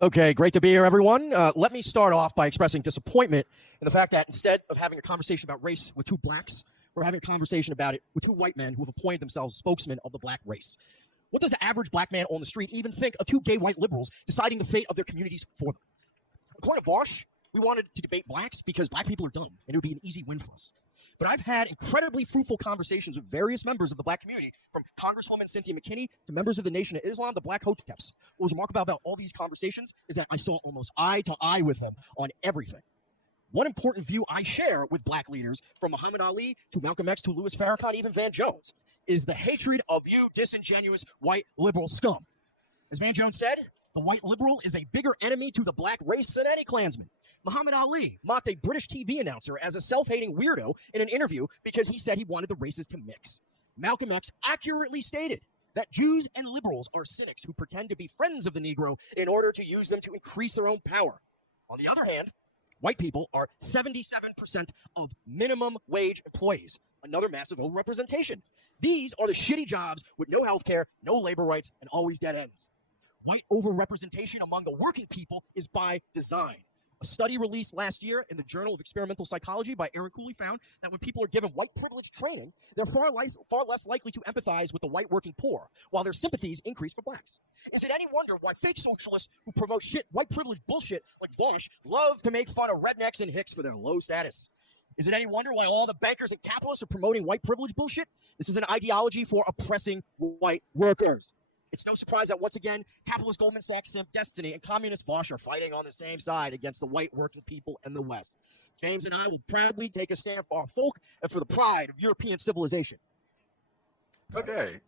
Okay, great to be here, everyone. Let me start off by expressing disappointment in the fact that instead of having a conversation about race with two blacks, we're having a conversation about it with two white men who have appointed themselves spokesmen of the black race. What does the average black man on the street even think of two gay white liberals deciding the fate of their communities for them? According to Vaush, we wanted to debate blacks because black people are dumb, and it would be an easy win for us. But I've had incredibly fruitful conversations with various members of the black community, from Congresswoman Cynthia McKinney to members of the Nation of Islam, the Black Hoteps. What was remarkable about all these conversations is that I saw almost eye to eye with them on everything. One important view I share with black leaders, from Muhammad Ali to Malcolm X to Louis Farrakhan, even Van Jones, is the hatred of you disingenuous white liberal scum. As Van Jones said, the white liberal is a bigger enemy to the black race than any Klansman. Muhammad Ali mocked a British TV announcer as a self-hating weirdo in an interview because he said he wanted the races to mix. Malcolm X accurately stated that Jews and liberals are cynics who pretend to be friends of the Negro in order to use them to increase their own power. On the other hand, white people are 77% of minimum wage employees, another massive overrepresentation. These are the shitty jobs with no health care, no labor rights, and always dead ends. White overrepresentation among the working people is by design. A study released last year in the Journal of Experimental Psychology by Aaron Cooley found that when people are given white privilege training, they're far less likely to empathize with the white working poor, while their sympathies increase for blacks. Is it any wonder why fake socialists who promote white privilege bullshit like Vaush love to make fun of rednecks and hicks for their low status? Is it any wonder why all the bankers and capitalists are promoting white privilege bullshit? This is an ideology for oppressing white workers. It's no surprise that once again, capitalist Goldman Sachs simp Destiny and communist Vaush are fighting on the same side against the white working people in the West. James and I will proudly take a stand for our folk and for the pride of European civilization. Okay.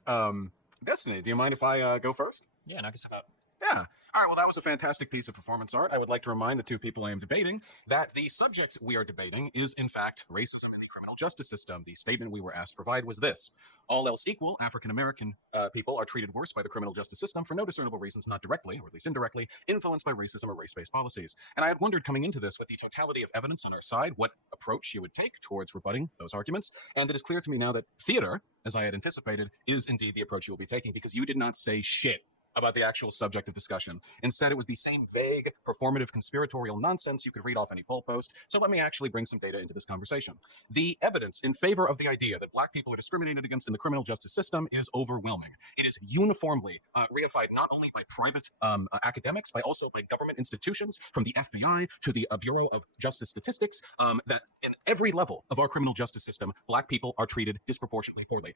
Destiny, do you mind if I go first? Yeah, knock stuff out. Yeah. All right, well, that was a fantastic piece of performance art. I would like to remind the two people I am debating that the subject we are debating is, in fact, racism in the criminal justice system. The statement we were asked to provide was this: all else equal, African-American people are treated worse by the criminal justice system for no discernible reasons, not directly, or at least indirectly, influenced by racism or race-based policies. And I had wondered, coming into this, with the totality of evidence on our side, what approach you would take towards rebutting those arguments. And it is clear to me now that theater, as I had anticipated, is indeed the approach you will be taking, because you did not say shit about the actual subject of discussion. Instead, it was the same vague, performative, conspiratorial nonsense you could read off any poll post. So let me actually bring some data into this conversation. The evidence in favor of the idea that black people are discriminated against in the criminal justice system is overwhelming. It is uniformly reified not only by private academics, but also by government institutions, from the FBI to the Bureau of Justice Statistics, that in every level of our criminal justice system, black people are treated disproportionately poorly.